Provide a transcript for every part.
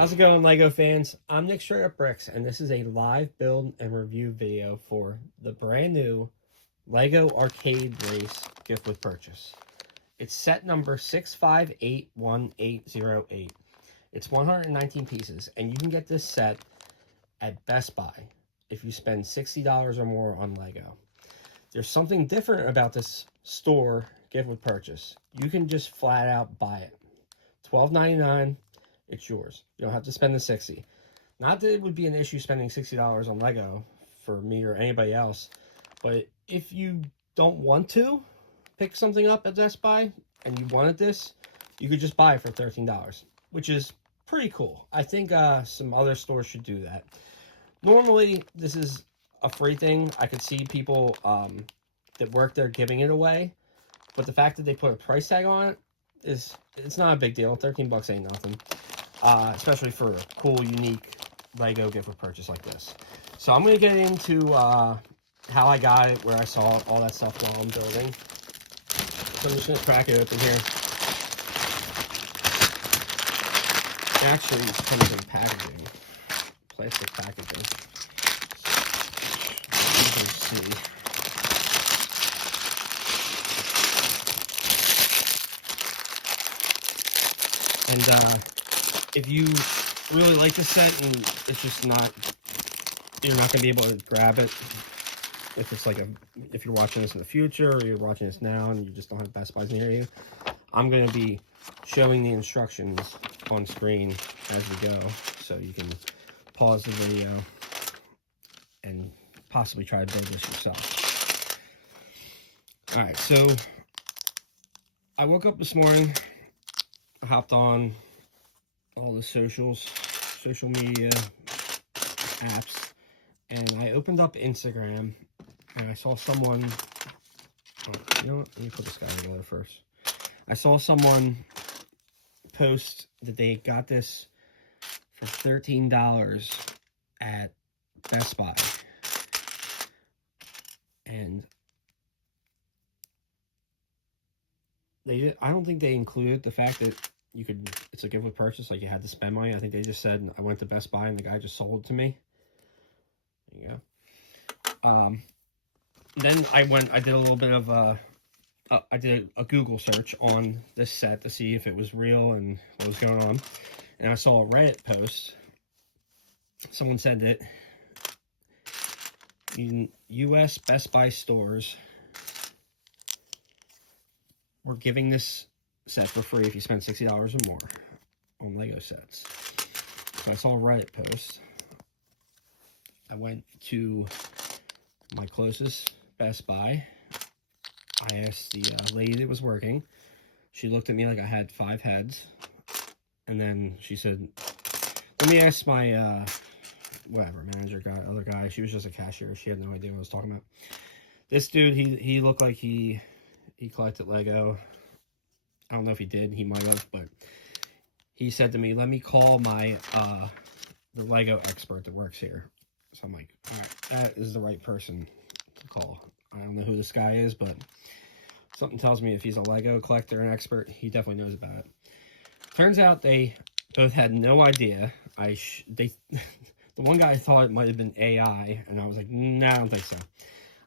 How's it going, LEGO fans? I'm Nick Straight Up Bricks, and this is a live build and review video for the brand new LEGO Arcade Race gift with purchase. It's set number 6581808. It's 119 pieces, and you can get this set at Best Buy if you spend $60 or more on LEGO. There's something different about this store gift with purchase. You can just flat out buy it. $12.99. It's yours. You don't have to spend the $60. Not that it would be an issue spending $60 on LEGO for me or anybody else, but if you don't want to pick something up at Best Buy and you wanted this, you could just buy it for $13, which is pretty cool. I think some other stores should do that. Normally, this is a free thing. I could see people that work there giving it away, but the fact that they put a price tag on it it's not a big deal. 13 bucks ain't nothing. Especially for a cool, unique LEGO gift with purchase like this. So I'm going to get into how I got it, where I saw all that stuff while I'm building. So I'm just going to crack it open here. It actually comes in packaging, plastic packaging. You can see. And if you really like the set and it's just not, you're not going to be able to grab it if it's like if you're watching this in the future or you're watching this now and you just don't have Best Buys near you, I'm going to be showing the instructions on screen as we go, so you can pause the video and possibly try to build this yourself. Alright, so I woke up this morning, hopped on all the social media apps, and I opened up Instagram and I saw someone, you know what, let me put this guy together first. I saw someone post that they got this for $13 at Best Buy, and I don't think they included the fact that it's a gift with purchase, like you had to spend money. I think they just said I went to Best Buy and the guy just sold it to me. There you go. Then I did a little bit of I did a Google search on this set to see if it was real and what was going on. And I saw a Reddit post. Someone said that in US Best Buy stores, we're giving this set for free if you spend $60 or more on LEGO sets. So I saw a Reddit post. I went to my closest Best Buy. I asked the lady that was working. She looked at me like I had 5 heads. And then she said, let me ask my, manager guy, other guy. She was just a cashier. She had no idea what I was talking about. This dude, he looked like he collected LEGO. I don't know if he did. He might have, but he said to me, let me call my, the LEGO expert that works here. So I'm like, all right, that is the right person to call. I don't know who this guy is, but something tells me if he's a LEGO collector and expert, he definitely knows about it. Turns out they both had no idea. The one guy thought it might have been AI, and I was like, nah, I don't think so.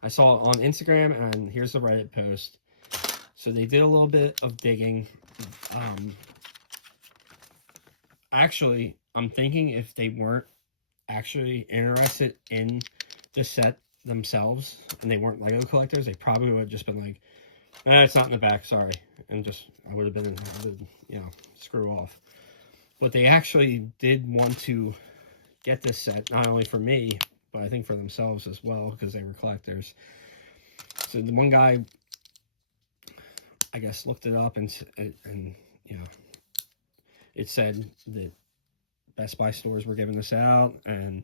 I saw it on Instagram, and here's the Reddit post. So they did a little bit of digging. Actually, I'm thinking if they weren't actually interested in the set themselves and they weren't LEGO collectors, they probably would have just been like, it's not in the back, sorry. And I would have been, screw off. But they actually did want to get this set, not only for me, but I think for themselves as well, because they were collectors. So the one guy, I guess, looked it up and it said that Best Buy stores were giving this out, and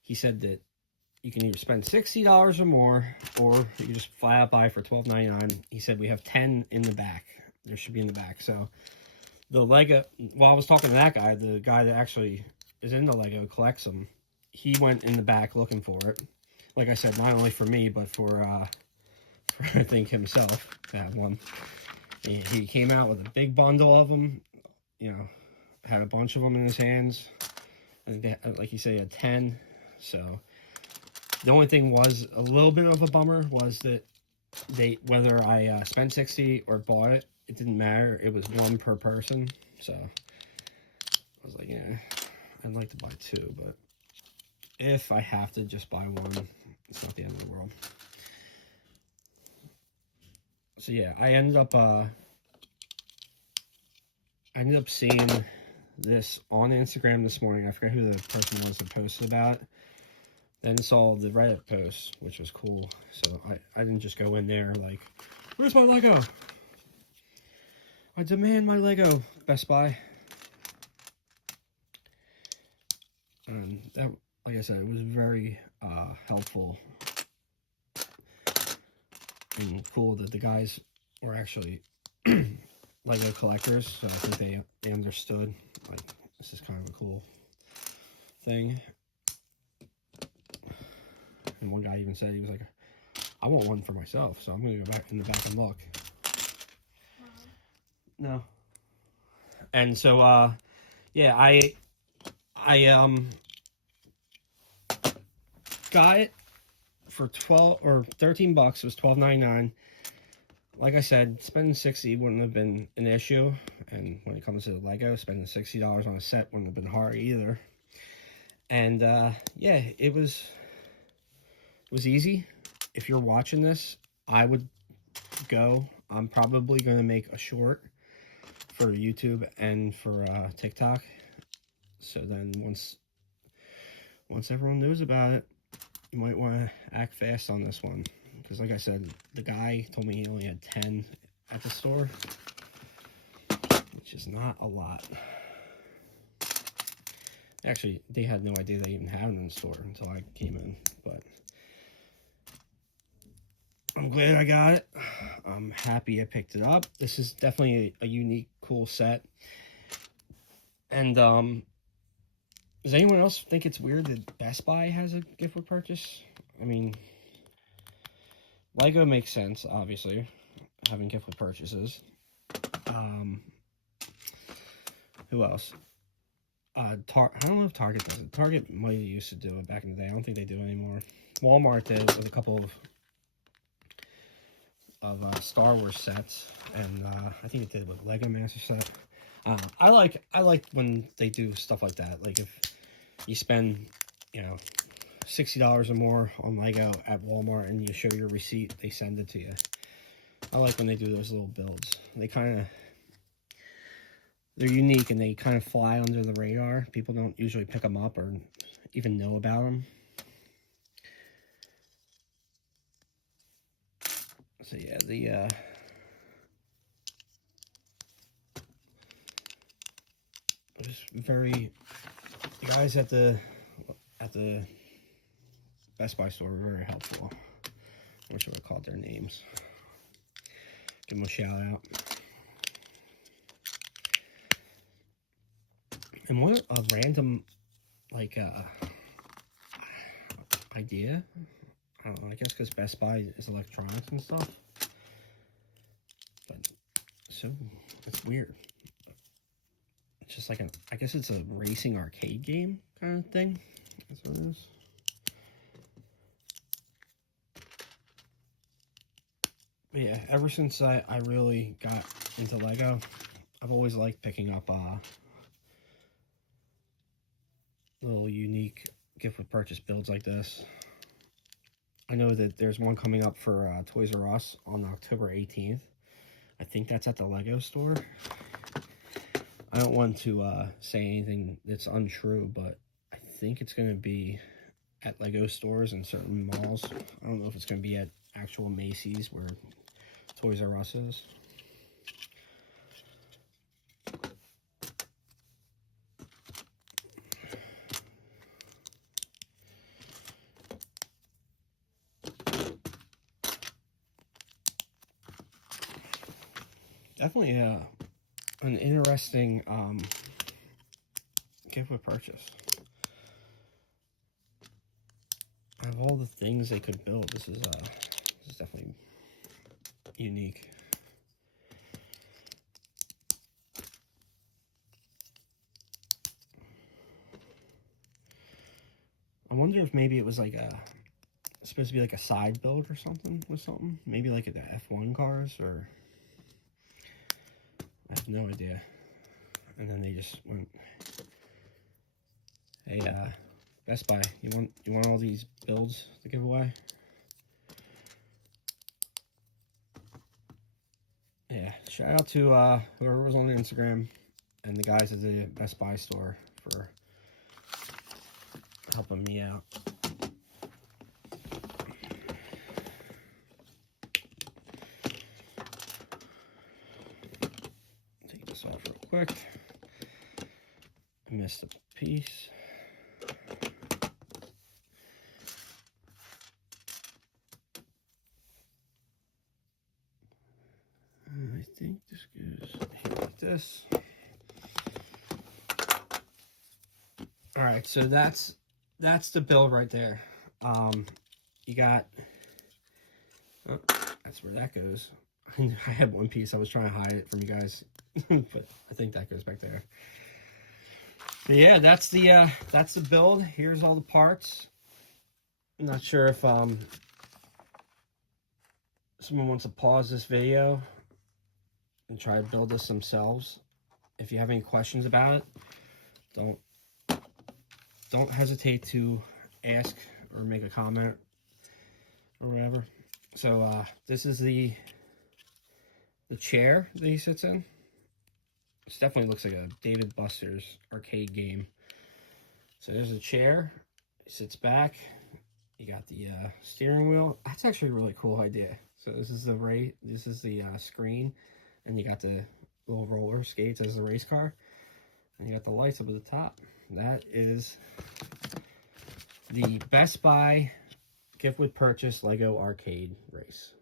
he said that you can either spend $60 or more, or you can just flat out buy for $12.99. He said we have 10 in the back. There should be in the back. So the LEGO, while I was talking to that guy, the guy that actually is into LEGO, collects them, he went in the back looking for it. Like I said, not only for me, but for I think himself to have one. He came out with a big bundle of them, had a bunch of them in his hands. I think they, like you say, a 10. So the only thing was a little bit of a bummer was that whether I spent 60 or bought it, it didn't matter. It was one per person. So I was like, yeah, I'd like to buy 2, but if I have to just buy 1, it's not the end of the world. So yeah, I ended up seeing this on Instagram this morning. I forgot who the person was that posted about it. Then saw the Reddit post, which was cool. So I didn't just go in there like, where's my Lego? I demand my Lego, Best Buy. And that, like I said, it was very helpful and cool that the guys were actually Lego collectors. So I think they understood, like, this is kind of a cool thing. And one guy even said, he was like, I want one for myself, so I'm going to go back in the back and look. No. And so, yeah, I got it for 12 or 13 bucks. It was $12.99. Like I said, spending 60 wouldn't have been an issue. And when it comes to the Lego, spending $60 on a set wouldn't have been hard either. And, yeah, it was easy. If you're watching this, I would go. I'm probably going to make a short for YouTube and for TikTok. So then once everyone knows about it, you might want to act fast on this one. Because like I said, the guy told me he only had 10 at the store, which is not a lot. Actually, they had no idea they even had them in the store until I came in. But I'm glad I got it. I'm happy I picked it up. This is definitely a unique, cool set. And does anyone else think it's weird that Best Buy has a gift with purchase? I mean, Lego makes sense, obviously, having gift with purchases. Who else? I don't know if Target does it. Target might have used to do it back in the day. I don't think they do it anymore. Walmart did with a couple of Star Wars sets, and I think it did with Lego Master set. I like when they do stuff like that. Like if you spend, $60 or more on Lego at Walmart and you show your receipt, they send it to you. I like when they do those little builds. They're unique and they kind of fly under the radar. People don't usually pick them up or even know about them. So yeah, the guys at the Best Buy store were very helpful. I wish I would have called their names. Give them a shout out. And what a random, idea. I don't know, I guess because Best Buy is electronics and stuff. But, so, it's weird. It's just like I guess it's a racing arcade game kind of thing. That's what it is. But yeah, ever since I really got into Lego, I've always liked picking up little unique gift with purchase builds like this. I know that there's one coming up for Toys R Us on October 18th. I think that's at the Lego store. I don't want to say anything that's untrue, but I think it's going to be at Lego stores and certain malls. I don't know if it's going to be at actual Macy's where Toys R Us is. Definitely an interesting gift with purchase. Of all the things they could build, this is definitely unique. I wonder if maybe it was like supposed to be like a side build or something with something. Maybe like the F1 cars, or I have no idea. And then they just went, hey, Best Buy, you want all these builds to give away? Yeah, shout out to whoever was on the Instagram and the guys at the Best Buy store for helping me out. Take this off real quick. I missed a piece. I think this goes here like this. All right, so that's the build right there. You got, oh, that's where that goes. I had one piece. I was trying to hide it from you guys, but I think that goes back there. But yeah, that's the build. Here's all the parts. I'm not sure if someone wants to pause this video and try to build this themselves. If you have any questions about it, don't hesitate to ask or make a comment or whatever. So this is the chair that he sits in. This definitely looks like a David Buster's arcade game. So there's a chair. He sits back. You got the steering wheel. That's actually a really cool idea. So this is the screen, and you got the little roller skates as the race car, and you got the lights up at the top. That is the Best Buy gift with purchase Lego arcade race.